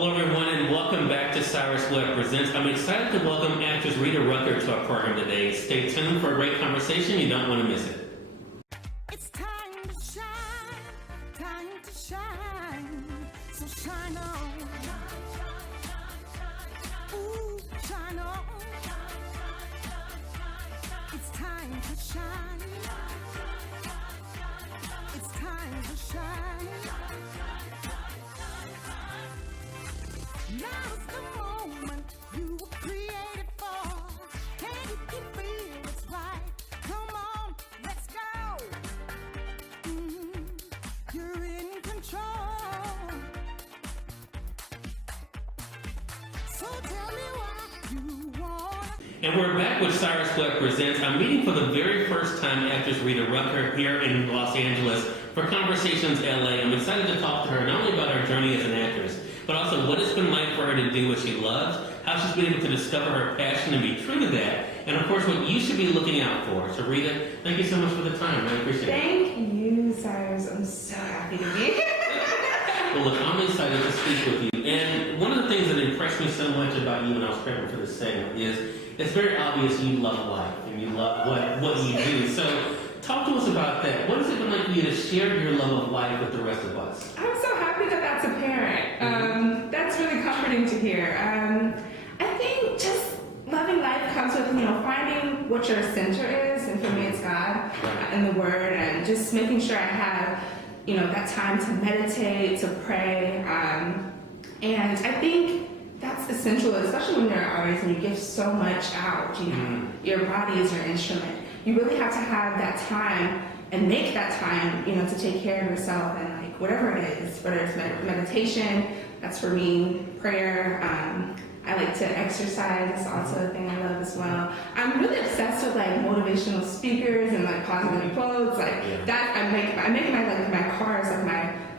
Hello, everyone, and welcome back to Cyrus Webb Presents. I'm excited to welcome actress Rita Rucker to our program today. Stay tuned for a great conversation. You don't want to miss it. It's time to shine, time to shine. So shine on. Ooh, shine on. It's time to shine. It's time to shine. Now's the moment you were created for. Can you feel it's right? Come on, let's go. You're in control. So tell me what you want. And we're back with Cyrus Webb Presents. I'm meeting for the very first time actress Rita Rucker here in Los Angeles for Conversations LA. I'm excited to talk to her not only about her journey as an actress, but also what it's been like for her to do what she loves, how she's been able to discover her passion and be true to that, and of course what you should be looking out for. So Rita, thank you so much for the time. I appreciate it. Thank you, Cyrus. I'm so happy to be here. Well, look, I'm excited to speak with you. And one of the things that impressed me so much about you when I was preparing for this segment is it's very obvious you love life and you love what you do. So talk to us about that. What has it been like for you to share your love of life with the rest of us? I'm so happy that that's apparent. That's really comforting to hear. I think just loving life comes with, finding what your center is. And for me, it's God and the Word, and just making sure I have, that time to meditate, to pray. And I think that's essential, especially when you're an artist and you give so much out. Your body is your instrument. You really have to have that time and make that time, to take care of yourself and whatever it is, whether it's meditation, that's for me, prayer. I like to exercise, that's also a thing I love as well. I'm really obsessed with motivational speakers and positive quotes, that. I make my cars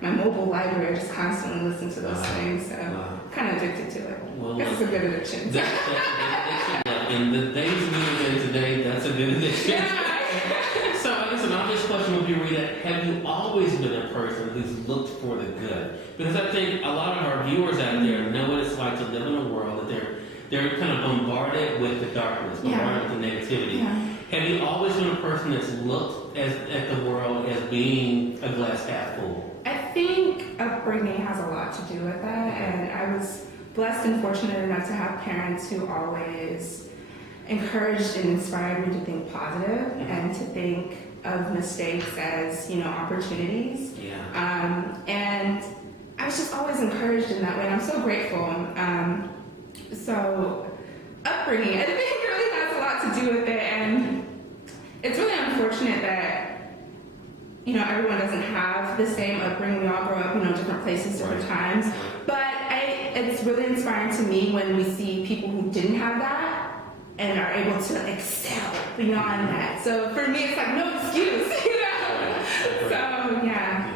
my mobile library. I just constantly listen to those things, so kind of addicted to it. Well, that's a good addiction. That's a good addiction. In the days we live in today, that's a good addiction. Yeah. So I guess an obvious question would be, Rita, have you always been a person who's looked for the good? Because I think a lot of our viewers out there know what it's like to live in a world that they're kind of bombarded with the darkness, bombarded with the negativity. Yeah. Have you always been a person that's looked at the world as being a glass half full? I think upbringing has a lot to do with that, and I was blessed and fortunate enough to have parents who always encouraged and inspired me to think positive and to think of mistakes as, opportunities. Yeah. And I was just always encouraged in that way, and I'm so grateful. So upbringing, I think it really has a lot to do with it, and it's really unfortunate that everyone doesn't have the same upbringing. We all grow up, different places, different times. But it's really inspiring to me when we see people who didn't have that and are able to excel beyond that. So for me, it's no excuse, So yeah.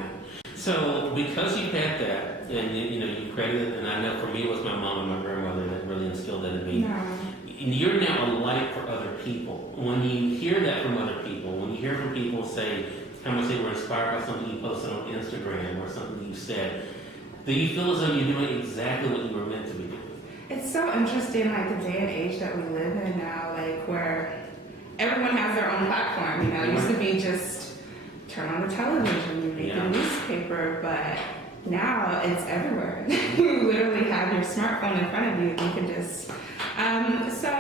So because you had that, and you credited, and I know for me it was my mom and my grandmother that really instilled that in me. Yeah. You're now a light for other people. When you hear that from other people, when you hear from people say how much they were inspired by something you posted on Instagram or something you said, do you feel as though you're doing exactly what you were meant to be doing? It's so interesting, the day and age that we live in now, where everyone has their own platform. It used to be just turn on the television, you read the newspaper, but now it's everywhere. You literally have your smartphone in front of you. You can just. So,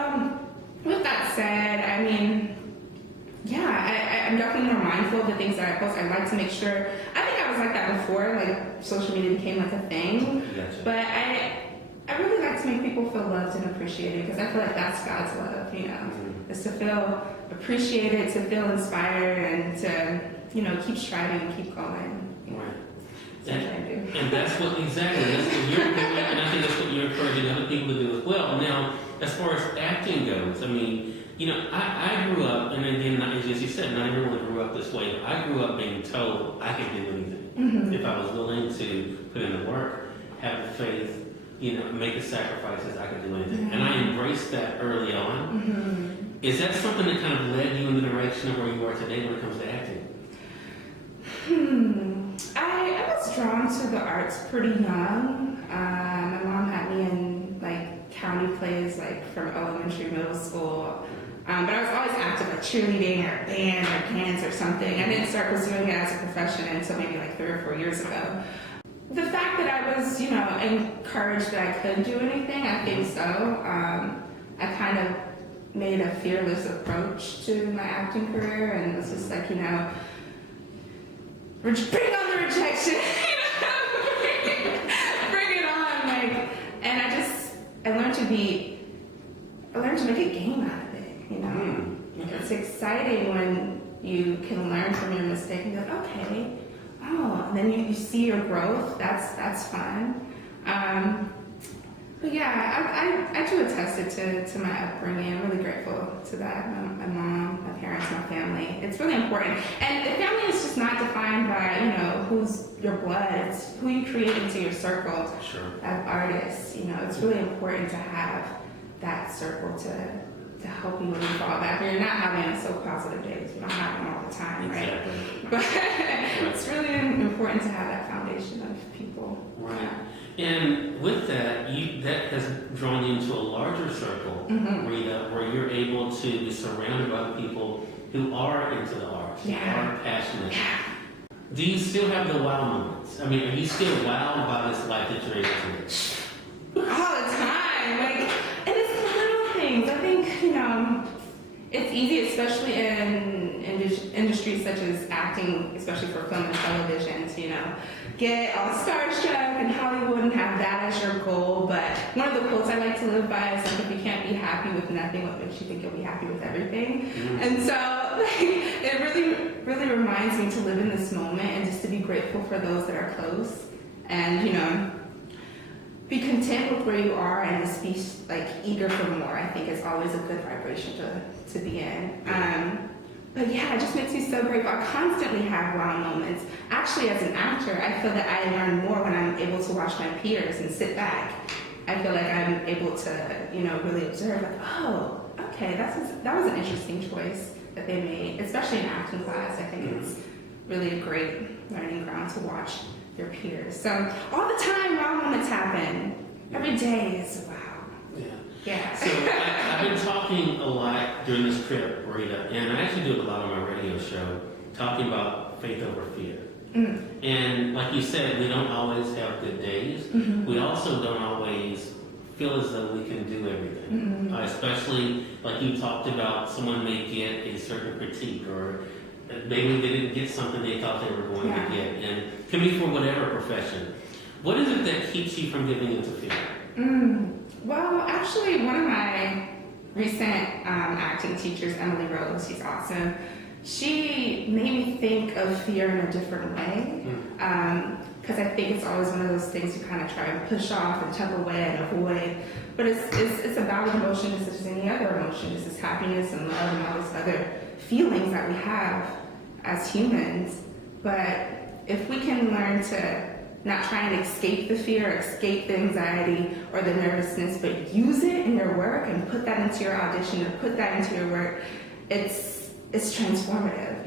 with that said, I'm definitely more mindful of the things that I post. I like to make sure. I think I was like that before, social media became a thing. Gotcha. But I really like to make people feel loved and appreciated, because I feel like that's God's love, is to feel appreciated, to feel inspired, and to, keep striving and keep going. Right. That's what I do. And that's what you're doing, and I think that's what you're encouraging other people to do as well. Now, as far as acting goes, I grew up, and again, as you said, not everyone grew up this way. I grew up being told I could do anything. If I was willing to put in the work, have the faith, make the sacrifices, I could do anything. And I embraced that early on. Is that something that kind of led you in the direction of where you are today when it comes to acting? I was drawn to the arts pretty young. My mom elementary, middle school. But I was always active, like cheerleading or band or dance or something. I didn't start pursuing it as a profession until maybe like 3 or 4 years ago. The fact that I was, encouraged that I could do anything, I think so. I kind of made a fearless approach to my acting career, and it was just like, bring on the rejection, bring it on, and I learned to make a game out of it, Okay. It's exciting when you can learn from your mistake and go, okay, and then you see your growth. That's fun. But yeah, I do attest it to my upbringing. I'm really grateful to that. My mom, my parents, my family. It's really important. And the family is just not defined by, who's your blood. It's who you create into your circle of artists. It's really important to have that circle to help you when you fall back. You're not having so positive days. You don't have them all the time, right? Exactly. But it's really important to have that foundation of people. Right. And with that, that has drawn you into a larger circle, Rita, where you're able to be surrounded by people who are into the arts, who are passionate. Yeah. Do you still have the wow moments? I mean, are you still wowed by this life that you're able to live? All the time. And it's the little things. I think, it's easy, especially in industries such as acting, especially for film and television, to, get all starstruck in Hollywood and have that as your goal. But one of the quotes I like to live by is if you can't be happy with nothing, what makes you think you'll be happy with everything? And so it really, really reminds me to live in this moment and just to be grateful for those that are close and, be content with where you are and just be eager for more. I think is always a good vibration to be in. But yeah, it just makes me so grateful. I constantly have wow moments. Actually, as an actor, I feel that I learn more when I'm able to watch my peers and sit back. I feel like I'm able to, really observe, okay, that was an interesting choice that they made, especially in acting class. I think it's really a great learning ground to watch your peers. So all the time, wow moments happen. Every day is wow. Yeah. So I've been talking a lot during this trip, Rita, and I actually do it a lot on my radio show, talking about faith over fear. And like you said, we don't always have good days. We also don't always feel as though we can do everything. Especially like you talked about, someone may get a certain critique or maybe they didn't get something they thought they were going to get. And it can be for whatever profession. What is it that keeps you from giving into fear? Well, actually, one of my recent acting teachers, Emily Rose, she's awesome. She made me think of fear in a different way. Because I think it's always one of those things you kind of try and push off and tuck away and avoid. But it's a valid emotion just as any other emotion. It's just happiness and love and all those other feelings that we have as humans. But if we can learn to not try and escape the fear, escape the anxiety or the nervousness, but use it in your work and put that into your audition or put that into your work, it's transformative,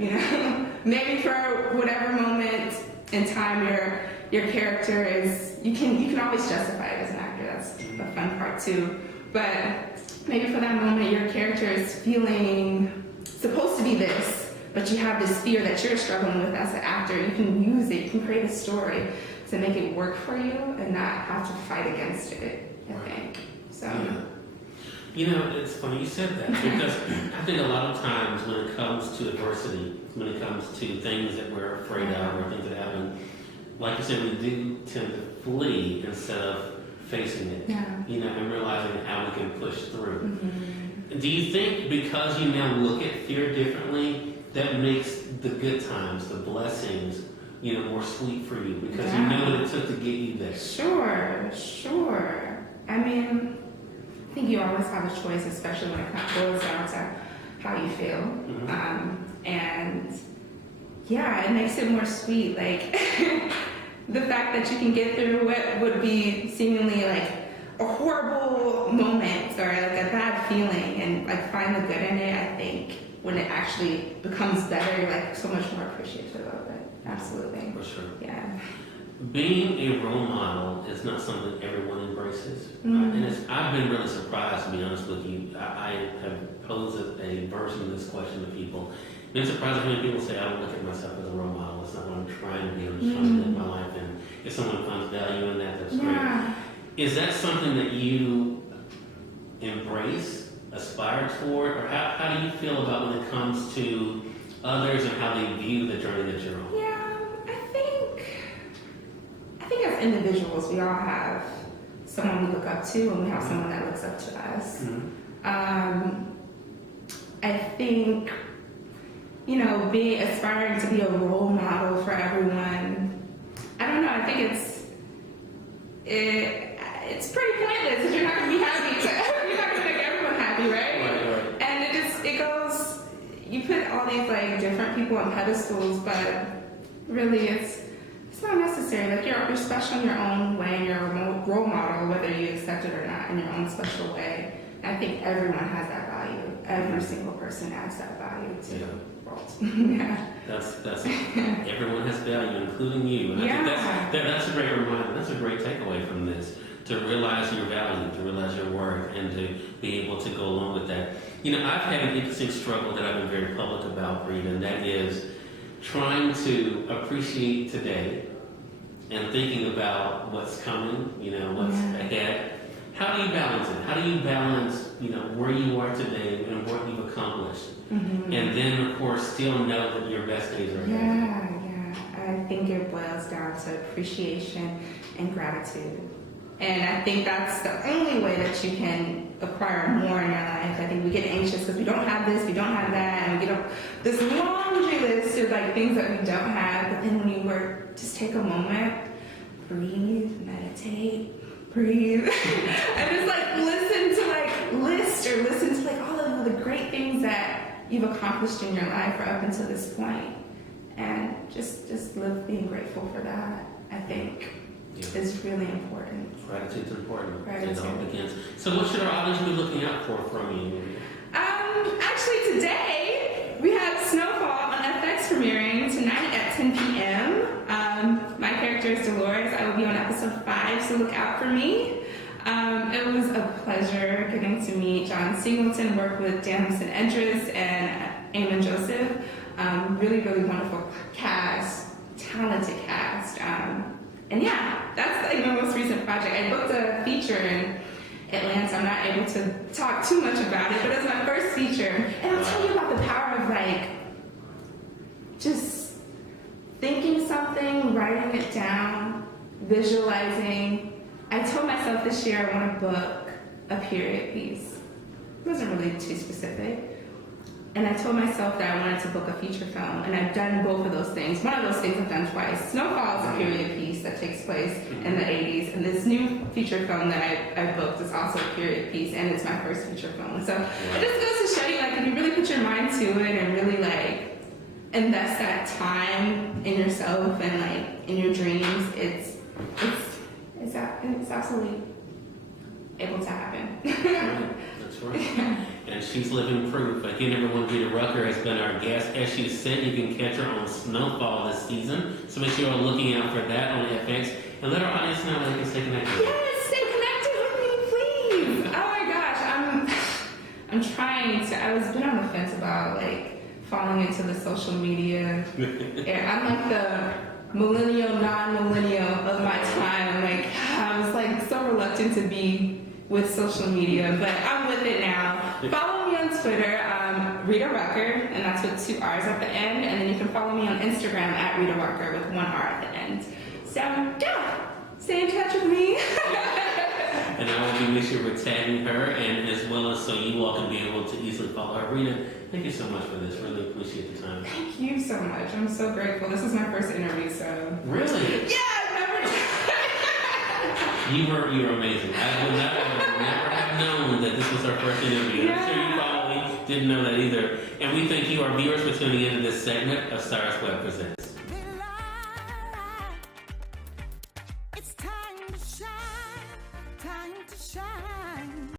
Maybe for whatever moment in time your character is, you can always justify it as an actor. That's a fun part too. But maybe for that moment your character is feeling supposed to be this, but you have this fear that you're struggling with as an actor. You can use it, you can create a story to make it work for you and not have to fight against it, I think. So. Yeah. It's funny you said that because I think a lot of times when it comes to adversity, when it comes to things that we're afraid of or things that happen, like you said, we do tend to flee instead of facing it, and realizing how we can push through. Do you think because you now look at fear differently, that makes the good times, the blessings, more sweet for you because you know what it took to get you there? Sure. I mean, I think you always have a choice, especially when it boils down to how you feel. And it makes it more sweet. Like the fact that you can get through what would be seemingly like a horrible moment or like a bad feeling and like find the good in it. I think when it actually becomes better, you're like so much more appreciative of it. Absolutely. For sure. Yeah. Being a role model is not something everyone embraces. And I've been really surprised, to be honest with you. I have posed a version of this question to people. Been surprised when people say, I don't look at myself as a role model. It's not what I'm trying to be. I'm just trying to live my life. And if someone finds value in that, that's great. Is that something that you embrace, aspire toward? Or how do you feel about when it comes to others and how they view the journey that you're on? Yeah, I think as individuals, we all have someone we look up to, and we have someone that looks up to us. I think, aspiring to be a role model for everyone, I don't know, I think it's pretty pointless if you're not going to be happy. You're not going to make everyone happy, right? And it goes, you put all these like different people on pedestals, but really it's not necessary. Like you're special in your own way, and you're a role model, whether you accept it or not, in your own special way. And I think everyone has that value. Every single person adds that value to the world. Yeah. That's everyone has value, including you. And I think that's a great reminder. That's a great takeaway from this. To realize your value, to realize your worth, and to be able to go along with that. I've had an interesting struggle that I've been very public about, Rita, and that is trying to appreciate today and thinking about what's coming, what's ahead. How do you balance it? How do you balance, where you are today and what you've accomplished? And then, of course, still know that your best days are ahead. I think it boils down to appreciation and gratitude. And I think that's the only way that you can acquire more in your life. I think we get anxious because we don't have this, we don't have that, and we get this laundry list of like things that we don't have. But then when you just take a moment, breathe, meditate, breathe, and just like listen to all of the great things that you've accomplished in your life or up until this point, and just live being grateful for that. I think is really important. Gratitude's important. Gratitude. It all begins. So what should our audience be looking out for from you? Actually today we have Snowfall on FX premiering tonight at 10 p.m. My character is Dolores. I will be on episode 5, so look out for me. It was a pleasure getting to meet John Singleton, work with Damson Edris and Eamon Joseph. Really, really wonderful cast, talented cast. And that's like my most recent project. I booked a feature in Atlanta. I'm not able to talk too much about it, but it's my first feature. And I'll tell you about the power of like just thinking something, writing it down, visualizing. I told myself this year I want to book a period piece. It wasn't really too specific. And I told myself that I wanted to book a feature film, and I've done both of those things. One of those things I've done twice. Snowfall is a period piece that takes place in the 80s, and this new feature film that I booked is also a period piece, and it's my first feature film. So it just goes to show you, like, if you really put your mind to it and really, like, invest that time in yourself and, like, in your dreams, it's absolutely able to happen. That's right. And she's living proof. Again, everyone, Rita Rucker has been our guest. As she said, you can catch her on Snowfall this season. So make sure you're looking out for that on FX. And let our audience know how they can stay connected. Yes, stay connected with me, please. Oh my gosh, I'm trying to. I was been on the fence about like falling into the social media. I'm like the millennial, non-millennial of my time. Like I was like so reluctant to be with social media, but I'm with it now. Follow me on Twitter, Rita Rucker, and that's with 2 R's at the end, and then you can follow me on Instagram at Rita Rucker with 1 R at the end. So yeah, stay in touch with me. And I will be making sure we're tagging her, and as well as so you all can be able to easily follow her. Rita, thank you so much for this. Really appreciate the time. Thank you so much. I'm so grateful. This is my first interview, so. Really? Yeah, I've never. You were amazing. I would never have known that this was our first interview. Yeah. I'm sure you probably didn't know that either. And we thank you, our viewers, for tuning into this segment of Cyrus Webb Presents.